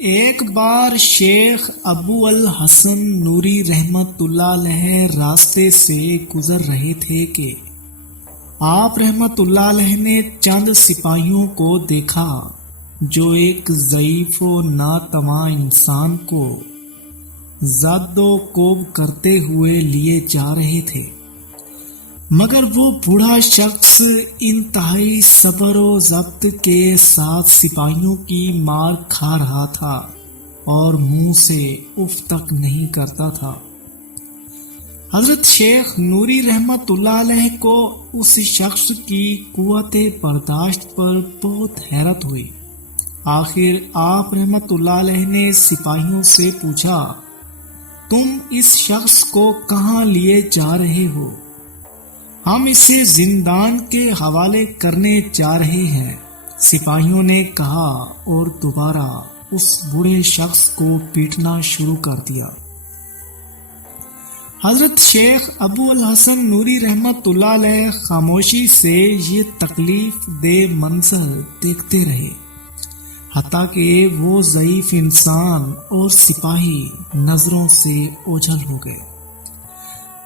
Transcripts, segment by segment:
ایک بار شیخ ابو الحسن نوری رحمت اللہ علیہ راستے سے گزر رہے تھے کہ آپ رحمت اللہ علیہ نے چند سپاہیوں کو دیکھا جو ایک ضعیف و ناتواں انسان کو زد و کوب کرتے ہوئے لیے جا رہے تھے، مگر وہ بوڑھا شخص انتہائی صبر و ضبط کے ساتھ سپاہیوں کی مار کھا رہا تھا اور منہ سے اف تک نہیں کرتا تھا۔ حضرت شیخ نوری رحمت اللہ علیہ کو اس شخص کی قوت برداشت پر بہت حیرت ہوئی۔ آخر آپ رحمت اللہ علیہ نے سپاہیوں سے پوچھا، تم اس شخص کو کہاں لیے جا رہے ہو؟ ہم اسے زندان کے حوالے کرنے جا رہے ہیں، سپاہیوں نے کہا اور دوبارہ اس بوڑھے شخص کو پیٹنا شروع کر دیا۔ حضرت شیخ ابو الحسن نوری رحمت اللہ علیہ خاموشی سے یہ تکلیف دہ منظر دیکھتے رہے، حتیٰ کہ وہ ضعیف انسان اور سپاہی نظروں سے اوجھل ہو گئے،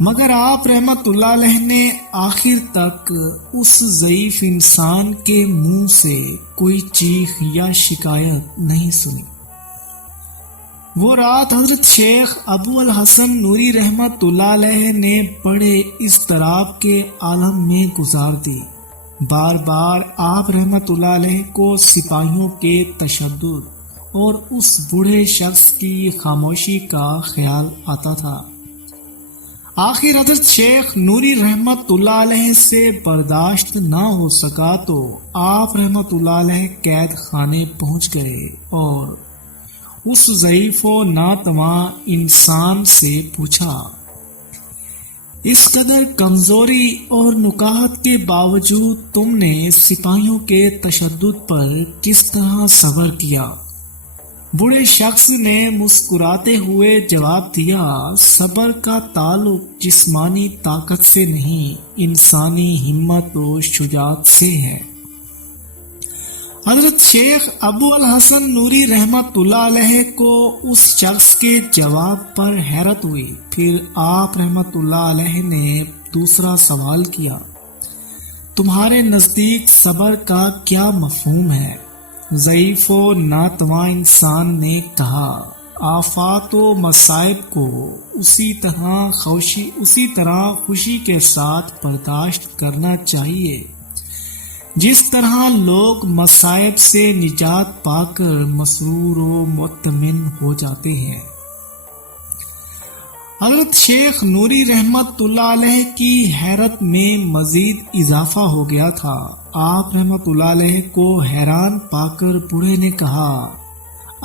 مگر آپ رحمت اللہ علیہ نے آخر تک اس ضعیف انسان کے منہ سے کوئی چیخ یا شکایت نہیں سنی۔ وہ رات حضرت شیخ ابو الحسن نوری رحمت اللہ علیہ نے بڑے اضطراب کے عالم میں گزار دی۔ بار بار آپ رحمت اللہ علیہ کو سپاہیوں کے تشدد اور اس بوڑھے شخص کی خاموشی کا خیال آتا تھا۔ آخر حضرت شیخ نوری رحمت اللہ علیہ سے برداشت نہ ہو سکا تو آپ رحمت اللہ علیہ قید خانے پہنچ گئے اور اس ضعیف و ناتواں انسان سے پوچھا، اس قدر کمزوری اور نکاہت کے باوجود تم نے سپاہیوں کے تشدد پر کس طرح صبر کیا؟ بوڑھے شخص نے مسکراتے ہوئے جواب دیا، صبر کا تعلق جسمانی طاقت سے نہیں، انسانی ہمت و شجاعت سے ہے۔ حضرت شیخ ابو الحسن نوری رحمت اللہ علیہ کو اس شخص کے جواب پر حیرت ہوئی۔ پھر آپ رحمت اللہ علیہ نے دوسرا سوال کیا، تمہارے نزدیک صبر کا کیا مفہوم ہے؟ ضعیف و ناتواں انسان نے کہا، آفات و مصائب کو اسی طرح خوشی کے ساتھ برداشت کرنا چاہیے جس طرح لوگ مصائب سے نجات پا کر مسرور و مطمئن ہو جاتے ہیں۔ حضرت شیخ نوری رحمت اللہ علیہ کی حیرت میں مزید اضافہ ہو گیا تھا۔ آپ رحمت اللہ علیہ کو حیران پا کر بوڑھے نے کہا،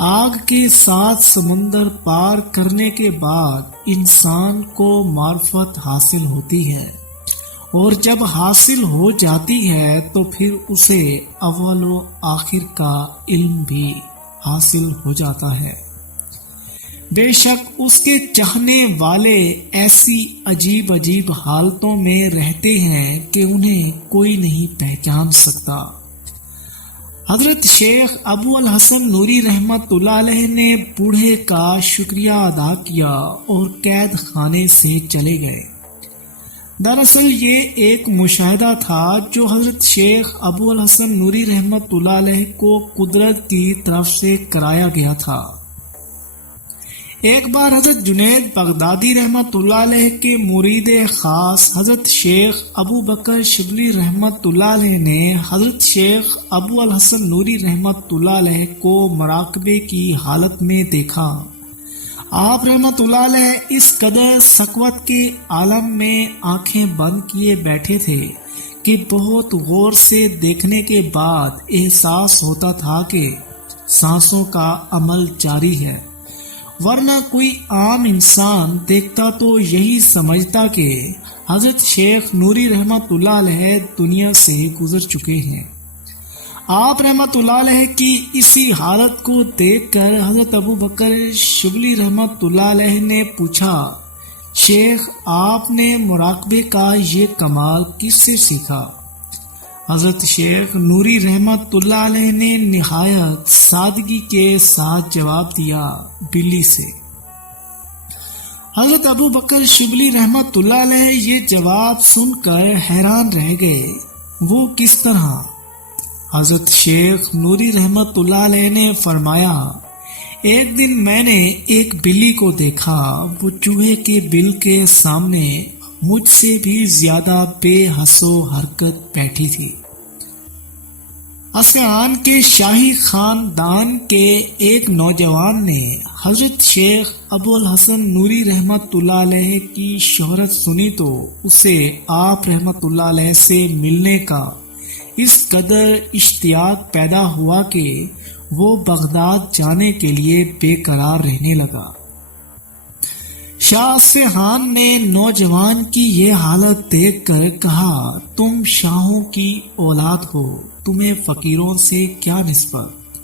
آگ کے ساتھ سمندر پار کرنے کے بعد انسان کو معرفت حاصل ہوتی ہے، اور جب حاصل ہو جاتی ہے تو پھر اسے اول و آخر کا علم بھی حاصل ہو جاتا ہے۔ بے شک اس کے چاہنے والے ایسی عجیب عجیب حالتوں میں رہتے ہیں کہ انہیں کوئی نہیں پہچان سکتا۔ حضرت شیخ ابو الحسن نوری رحمت اللہ علیہ نے بوڑھے کا شکریہ ادا کیا اور قید خانے سے چلے گئے۔ دراصل یہ ایک مشاہدہ تھا جو حضرت شیخ ابو الحسن نوری رحمت اللہ علیہ کو قدرت کی طرف سے کرایا گیا تھا۔ ایک بار حضرت جنید بغدادی رحمت اللہ علیہ کے مرید خاص حضرت شیخ ابو بکر شبلی رحمت اللہ علیہ نے حضرت شیخ ابو الحسن نوری رحمت اللہ علیہ کو مراقبے کی حالت میں دیکھا۔ آپ رحمت اللہ علیہ اس قدر سکوت کے عالم میں آنکھیں بند کیے بیٹھے تھے کہ بہت غور سے دیکھنے کے بعد احساس ہوتا تھا کہ سانسوں کا عمل جاری ہے، ورنہ کوئی عام انسان دیکھتا تو یہی سمجھتا کہ حضرت شیخ نوری رحمت اللہ علیہ دنیا سے گزر چکے ہیں۔ آپ رحمت اللہ علیہ کی اسی حالت کو دیکھ کر حضرت ابو بکر شبلی رحمت اللہ علیہ نے پوچھا، شیخ آپ نے مراقبے کا یہ کمال کس سے سیکھا؟ حضرت شیخ نوری رحمت اللہ علیہ نے نہایت سادگی کے ساتھ جواب دیا، بلی سے۔ حضرت ابو بکر شبلی رحمت اللہ علیہ یہ جواب سن کر حیران رہ گئے، وہ کس طرح؟ حضرت شیخ نوری رحمت اللہ علیہ نے فرمایا، ایک دن میں نے ایک بلی کو دیکھا، وہ چوہے کے بل کے سامنے مجھ سے بھی زیادہ بے حس و حرکت بیٹھی تھی۔ اصفہان کے شاہی خاندان کے ایک نوجوان نے حضرت شیخ ابو الحسن نوری رحمت اللہ علیہ کی شہرت سنی تو اسے آپ رحمت اللہ علیہ سے ملنے کا اس قدر اشتیاق پیدا ہوا کہ وہ بغداد جانے کے لیے بے قرار رہنے لگا۔ شاہ اصفہان نے نوجوان کی یہ حالت دیکھ کر کہا، تم شاہوں کی اولاد ہو، تمہیں فقیروں سے کیا نسبت؟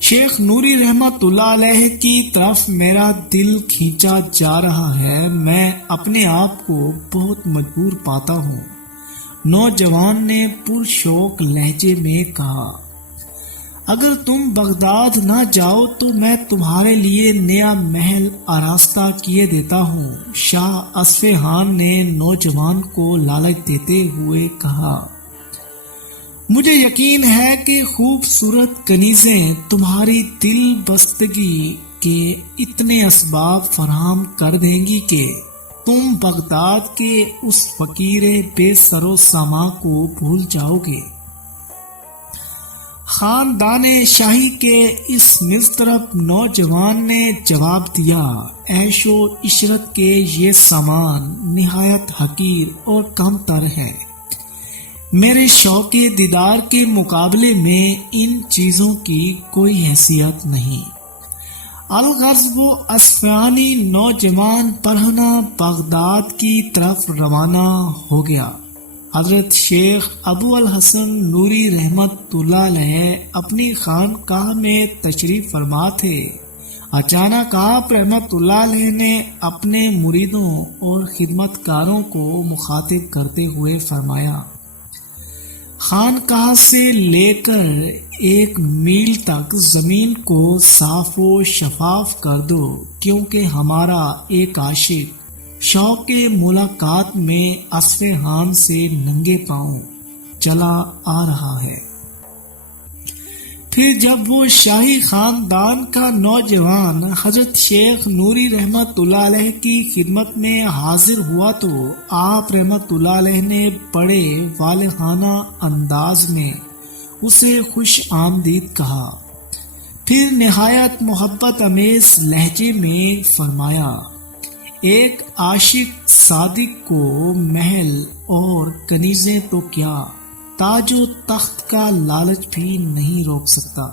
شیخ نوری رحمت اللہ علیہ کی طرف میرا دل کھینچا جا رہا ہے، میں اپنے آپ کو بہت مجبور پاتا ہوں۔ نوجوان نے پرشوق لہجے میں کہا، اگر تم بغداد نہ جاؤ تو میں تمہارے لیے نیا محل آراستہ کیے دیتا ہوں۔ شاہ اصفہان نے نوجوان کو لالچ دیتے ہوئے کہا، مجھے یقین ہے کہ خوبصورت کنیزیں تمہاری دل بستگی کے اتنے اسباب فراہم کر دیں گی کہ تم بغداد کے اس فقیر بے سر و سامان کو بھول جاؤ گے۔ خاندان شاہی کے اس مضطرب نوجوان نے جواب دیا، عیش و عشرت کے یہ سامان نہایت حقیر اور کم تر ہے، میرے شوق دیدار کے مقابلے میں ان چیزوں کی کوئی حیثیت نہیں۔ الغرض وہ اصفہانی نوجوان برہنہ بغداد کی طرف روانہ ہو گیا۔ حضرت شیخ ابو الحسن نوری رحمت اللہ علیہ اپنی خانقاہ میں تشریف فرما تھے۔ اچانک آپ رحمت اللہ علیہ نے اپنے مریدوں اور خدمت کاروں کو مخاطب کرتے ہوئے فرمایا، خانقاہ سے لے کر 1 میل تک زمین کو صاف و شفاف کر دو، کیونکہ ہمارا ایک عاشق شوق ملاقات میں اصفہان سے ننگے پاؤں چلا آ رہا ہے۔ پھر جب وہ شاہی خاندان کا نوجوان حضرت شیخ نوری رحمت اللہ علیہ کی خدمت میں حاضر ہوا تو آپ رحمت اللہ علیہ نے بڑے والہانہ انداز میں اسے خوش آمدید کہا، پھر نہایت محبت امیز لہجے میں فرمایا، ایک عاشق صادق کو محل اور کنیزیں تو کیا، تاج و تخت کا لالچ بھی نہیں روک سکتا۔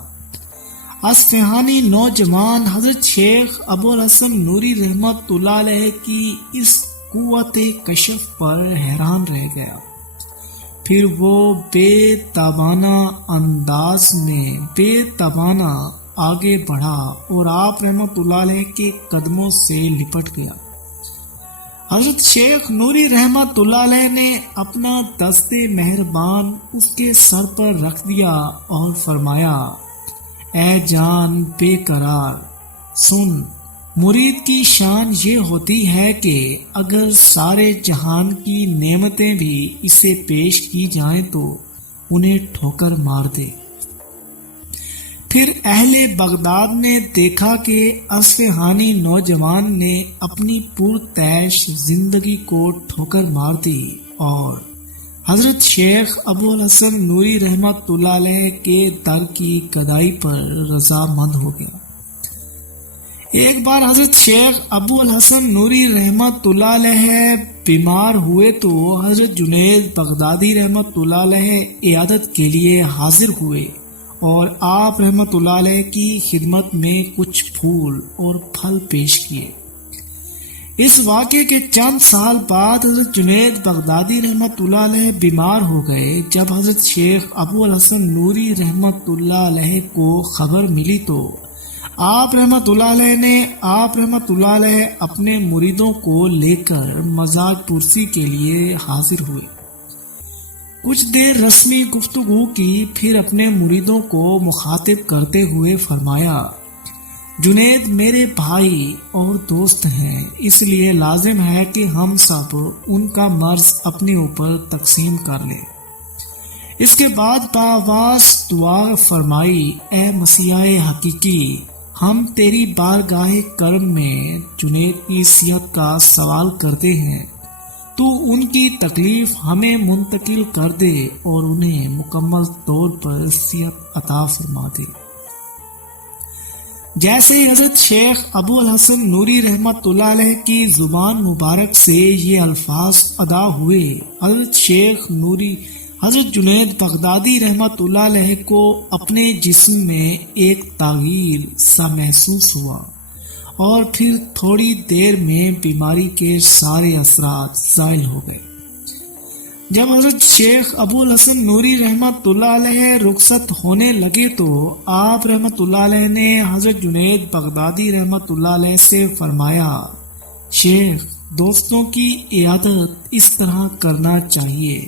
اصفہانی نوجوان حضرت شیخ ابو الحسن نوری رحمت اللہ علیہ کی اس قوت کشف پر حیران رہ گیا۔ پھر وہ بے تابانہ انداز میں بے تابانہ آگے بڑھا اور آپ رحمت اللہ علیہ کے قدموں سے لپٹ گیا۔ حضرت شیخ نوری رحمت اللہ علیہ نے اپنا دست مہربان اس کے سر پر رکھ دیا اور فرمایا، اے جان بے قرار، سن، مرید کی شان یہ ہوتی ہے کہ اگر سارے جہان کی نعمتیں بھی اسے پیش کی جائیں تو انہیں ٹھوکر مار دے۔ پھر اہل بغداد نے دیکھا کہ اصفہانی نوجوان نے اپنی پرتعیش زندگی کو ٹھوکر مار دی اور حضرت شیخ ابو الحسن نوری رحمت اللہ علیہ کے در کی گدائی پر رضامند ہو گیا۔ ایک بار حضرت شیخ ابو الحسن نوری رحمت اللہ علیہ بیمار ہوئے تو حضرت جنید بغدادی رحمت اللہ علیہ عیادت کے لیے حاضر ہوئے اور آپ رحمت اللہ علیہ کی خدمت میں کچھ پھول اور پھل پیش کیے۔ اس واقعے کے چند سال بعد حضرت جنید بغدادی رحمت اللہ علیہ بیمار ہو گئے۔ جب حضرت شیخ ابو الحسن نوری رحمت اللہ علیہ کو خبر ملی تو آپ رحمت اللہ علیہ اپنے مریدوں کو لے کر مزاج پرسی کے لیے حاضر ہوئے۔ کچھ دیر رسمی گفتگو کی، پھر اپنے مریدوں کو مخاطب کرتے ہوئے فرمایا، جنید میرے بھائی اور دوست ہیں، اس لیے لازم ہے کہ ہم سب ان کا مرض اپنے اوپر تقسیم کر لیں۔ اس کے بعد بآواز دعا فرمائی، اے مسیح حقیقی، ہم تیری بارگاہ کرم میں جنید کی صحت کا سوال کرتے ہیں، تو ان کی تکلیف ہمیں منتقل کر دے اور انہیں مکمل طور پر صحت عطا فرما دے۔ جیسے حضرت شیخ ابو الحسن نوری رحمت اللہ علیہ کی زبان مبارک سے یہ الفاظ ادا ہوئے، حضرت جنید بغدادی رحمت اللہ علیہ کو اپنے جسم میں ایک تغییر سا محسوس ہوا اور پھر تھوڑی دیر میں بیماری کے سارے اثرات زائل ہو گئے۔ جب حضرت شیخ ابو الحسن نوری رحمت اللہ علیہ رخصت ہونے لگے تو آپ رحمت اللہ علیہ نے حضرت جنید بغدادی رحمت اللہ علیہ سے فرمایا، شیخ، دوستوں کی عیادت اس طرح کرنا چاہیے۔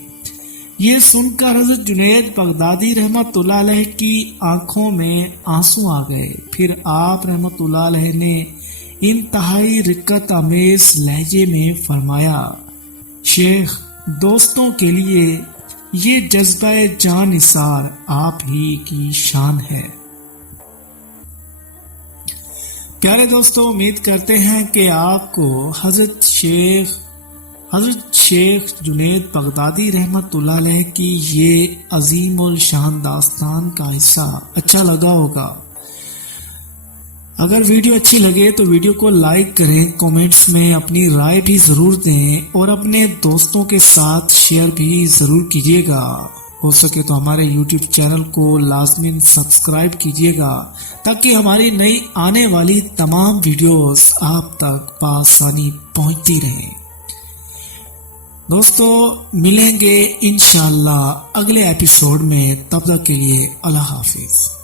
یہ سن کر حضرت جنید بغدادی رحمت اللہ علیہ کی آنکھوں میں آنسو آ گئے۔ پھر آپ رحمت اللہ علیہ نے انتہائی رقت آمیز لہجے میں فرمایا، شیخ، دوستوں کے لیے یہ جذبہ جان نثار آپ ہی کی شان ہے۔ پیارے دوستوں، امید کرتے ہیں کہ آپ کو حضرت شیخ جنید بغدادی رحمت اللہ علیہ کی یہ عظیم الشان داستان کا حصہ اچھا لگا ہوگا۔ اگر ویڈیو اچھی لگے تو ویڈیو کو لائک کریں، کومنٹس میں اپنی رائے بھی ضرور دیں اور اپنے دوستوں کے ساتھ شیئر بھی ضرور کیجیے گا۔ ہو سکے تو ہمارے یوٹیوب چینل کو لازماً سبسکرائب کیجیے گا تاکہ ہماری نئی آنے والی تمام ویڈیوز آپ تک بآسانی پہنچتی رہیں۔ دوستو، ملیں گے انشاءاللہ اگلے ایپیسوڈ میں، تب تک کے لیے اللہ حافظ۔